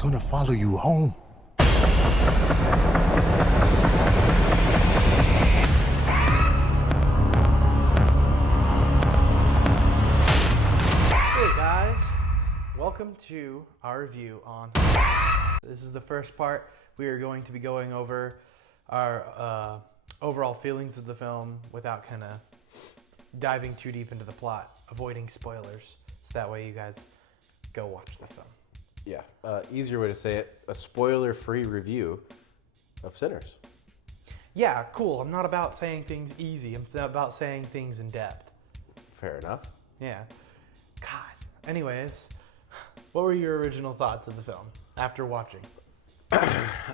gonna follow you home. Hey guys, welcome to our review on. This is the first part. We are going to be going over our overall feelings of the film without kind of diving too deep into the plot, avoiding spoilers, so that way you guys go watch the film. Yeah, easier way to say it, a spoiler-free review of Sinners. Yeah, cool. I'm not about saying things easy. I'm about saying things in depth. Fair enough. Yeah. God. Anyways, what were your original thoughts of the film after watching?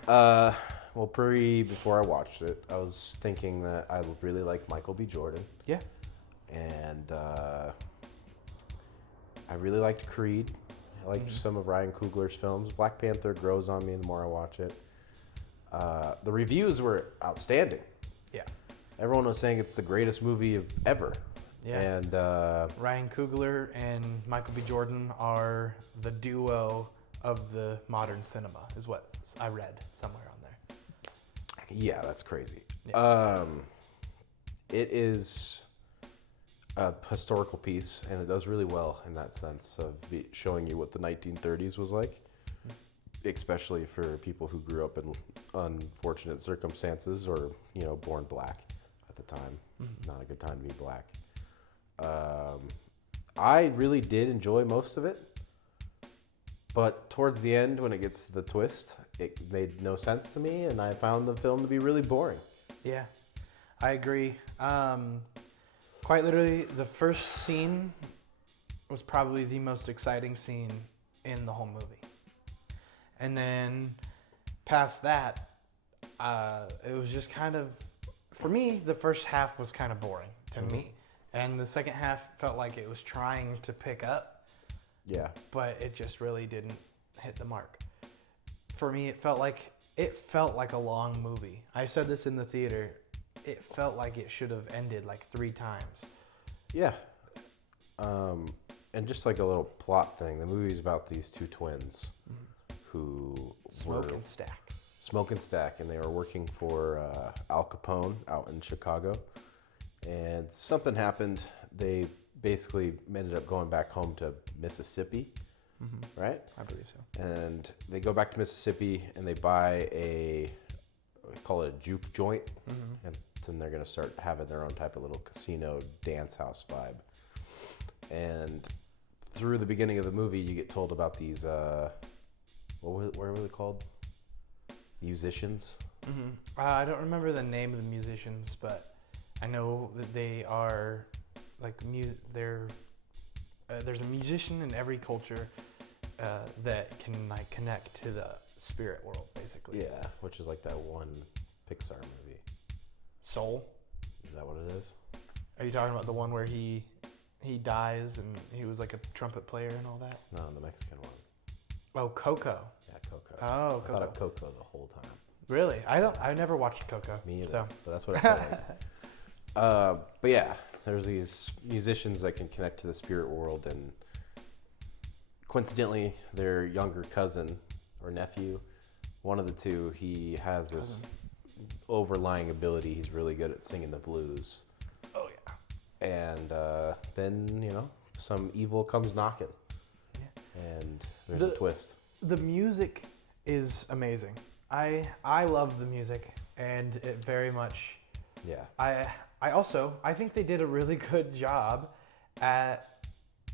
Well, before I watched it, I was thinking that I really like Michael B. Jordan. Yeah. And I really liked Creed. I liked some of Ryan Coogler's films. Black Panther grows on me the more I watch it. The reviews were outstanding. Yeah. Everyone was saying it's the greatest movie ever. Yeah. And Ryan Coogler and Michael B. Jordan are the duo of the modern cinema, is what I read somewhere on there. yeah, that's crazy. Yeah. It is a historical piece, and it does really well in that sense of showing you what the 1930s was like, especially for people who grew up in unfortunate circumstances or, born black at the time. Not a good time to be black. I really did enjoy most of it, but towards the end, when it gets to the twist, it made no sense to me, and I found the film to be really boring. Yeah, I agree. Quite literally, the first scene was probably the most exciting scene in the whole movie. And then past that, it was just kind of, for me, the first half was kind of boring to me. And the second half felt like it was trying to pick up, Yeah. but it just really didn't hit the mark. For me, it felt like a long movie. I said this in the theater. It felt like it should have ended like 3 times. Yeah. And just like a little plot thing, the movie's about these two twins who Smoke were and stack. Smoke and Stack, and they were working for Al Capone out in Chicago. And something happened. They basically ended up going back home to Mississippi, right? I believe so. And they go back to Mississippi and they buy we call it a juke joint. And then they're going to start having their own type of little casino dance house vibe. And through the beginning of the movie, you get told about these, what were they called? Musicians? I don't remember the name of the musicians, but I know that they are like there's a musician in every culture that can like connect to the spirit world, basically. Yeah, which is like that one Pixar movie. Soul. Is that what it is? Are you talking about the one where he dies and he was like a trumpet player and all that? No, the Mexican one. Oh, Coco. Yeah, Coco. Oh, I thought of Coco. Coco the whole time. Really? I never watched Coco. Me either. So. But that's what I felt like. But yeah, there's these musicians that can connect to the spirit world, and coincidentally, their younger cousin or nephew, one of the two, he has this overlying ability. He's really good at singing the blues. Oh yeah. And then, some evil comes knocking. Yeah. And there's a twist. The music is amazing. I love the music, and it very much. Yeah. I think they did a really good job at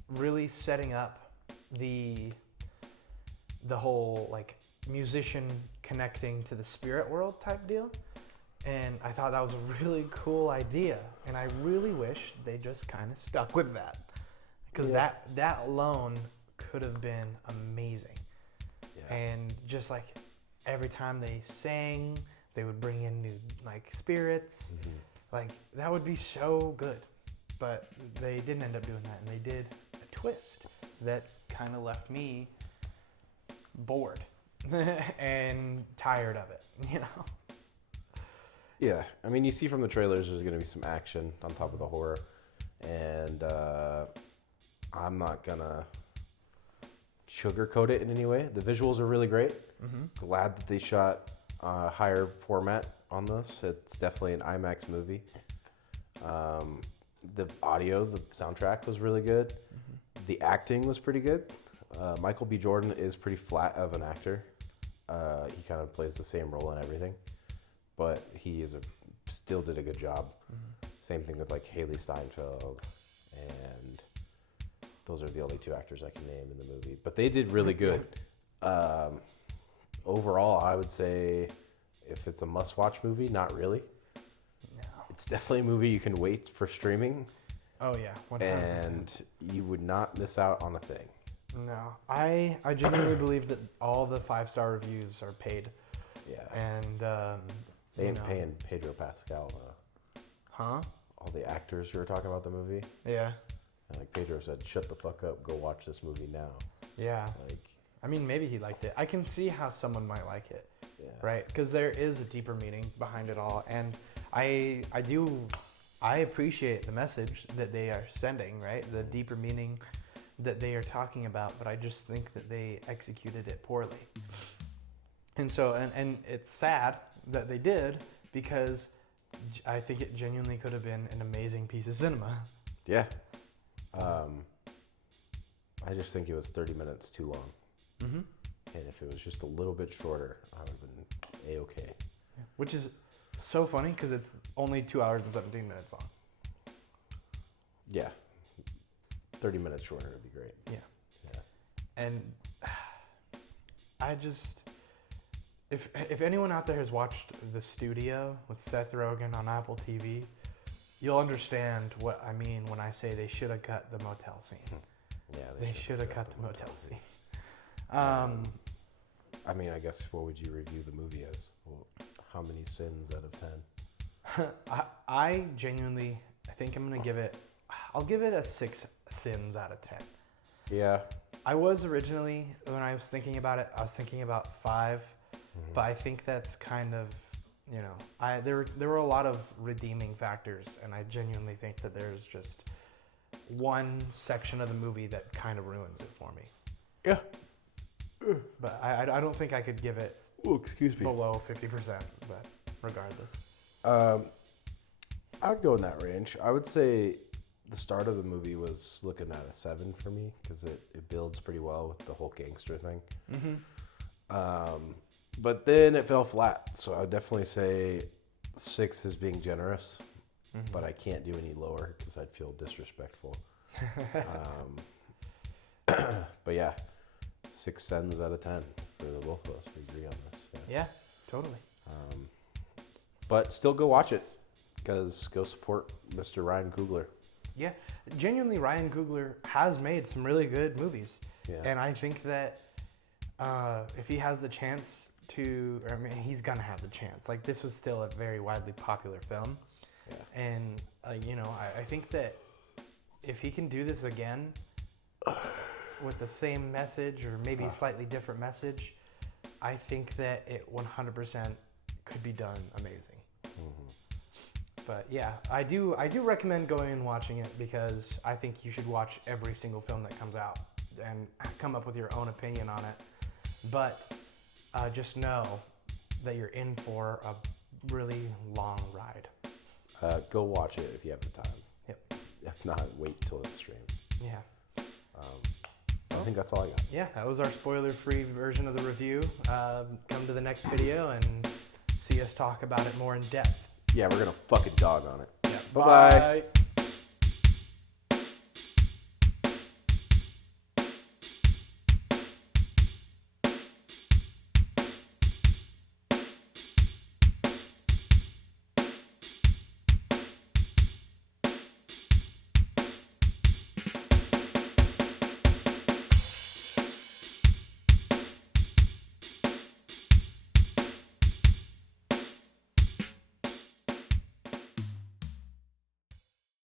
really setting up the whole like musician connecting to the spirit world type deal. And I thought that was a really cool idea, and I really wish they just kind of stuck with that, because that alone could have been amazing. Yeah. And just like every time they sang, they would bring in new like spirits. Like that would be so good, but they didn't end up doing that, and they did a twist that kind of left me bored and tired of it. Yeah, I mean, you see from the trailers there's going to be some action on top of the horror, and I'm not going to sugarcoat it in any way. The visuals are really great. Mm-hmm. Glad that they shot a higher format on this. It's definitely an IMAX movie. The audio, the soundtrack was really good. Mm-hmm. The acting was pretty good. Michael B. Jordan is pretty flat of an actor. He kind of plays the same role in everything, but he still did a good job. Mm-hmm. Same thing with like Haley Steinfeld, and those are the only two actors I can name in the movie. But they did really good. Overall, I would say if it's a must-watch movie, not really. No. It's definitely a movie you can wait for streaming. Oh yeah, 100%. And you would not miss out on a thing. No, I genuinely believe that all the 5-star reviews are paid. Yeah. And They ain't paying Pedro Pascal. Huh? All the actors who were talking about the movie. Yeah. And like Pedro said, shut the fuck up. Go watch this movie now. Yeah. Like, I mean, maybe he liked it. I can see how someone might like it. yeah. Right? Because there is a deeper meaning behind it all, and I appreciate the message that they are sending, right? The deeper meaning that they are talking about, but I just think that they executed it poorly. And so, and it's sad that they did, because I think it genuinely could have been an amazing piece of cinema. Yeah. I just think it was 30 minutes too long. Mm-hmm. And if it was just a little bit shorter, I would have been A-okay. Yeah. Which is so funny, because it's only 2 hours and 17 minutes long. Yeah. 30 minutes shorter would be great. Yeah. Yeah. And I just, if anyone out there has watched The Studio with Seth Rogen on Apple TV, you'll understand what I mean when I say they should have cut the motel scene. Yeah, They should have cut the motel scene. I mean, I guess what would you review the movie as? Well, how many sins out of 10? I genuinely, I think I'm gonna I'll give it a 6 sins out of 10. Yeah. I was originally, when I was thinking about it, I was thinking about 5, but I think that's kind of, there were a lot of redeeming factors, and I genuinely think that there's just one section of the movie that kind of ruins it for me. Yeah. But I don't think I could give it below 50%, but regardless. I would go in that range. I would say the start of the movie was looking at a 7 for me, because it builds pretty well with the whole gangster thing. Mm-hmm. But then it fell flat. So I would definitely say 6 is being generous, but I can't do any lower because I'd feel disrespectful. But yeah, 6 sins out of 10 for the both of us. We agree on this. Yeah, totally. But still go watch it, because go support Mr. Ryan Coogler. Yeah, genuinely, Ryan Coogler has made some really good movies. Yeah. And I think that if he has the chance to, or I mean, he's going to have the chance. Like, this was still a very widely popular film. Yeah. And, I think that if he can do this again with the same message, or maybe a slightly different message, I think that it 100% could be done amazing. But yeah, I do recommend going and watching it, because I think you should watch every single film that comes out and come up with your own opinion on it. But just know that you're in for a really long ride. Go watch it if you have the time. Yep. If not, wait till it streams. Yeah. I think that's all I got. Yeah, that was our spoiler-free version of the review. Come to the next video and see us talk about it more in depth. Yeah, we're going to fucking dog on it. Yeah. Bye-bye. Bye.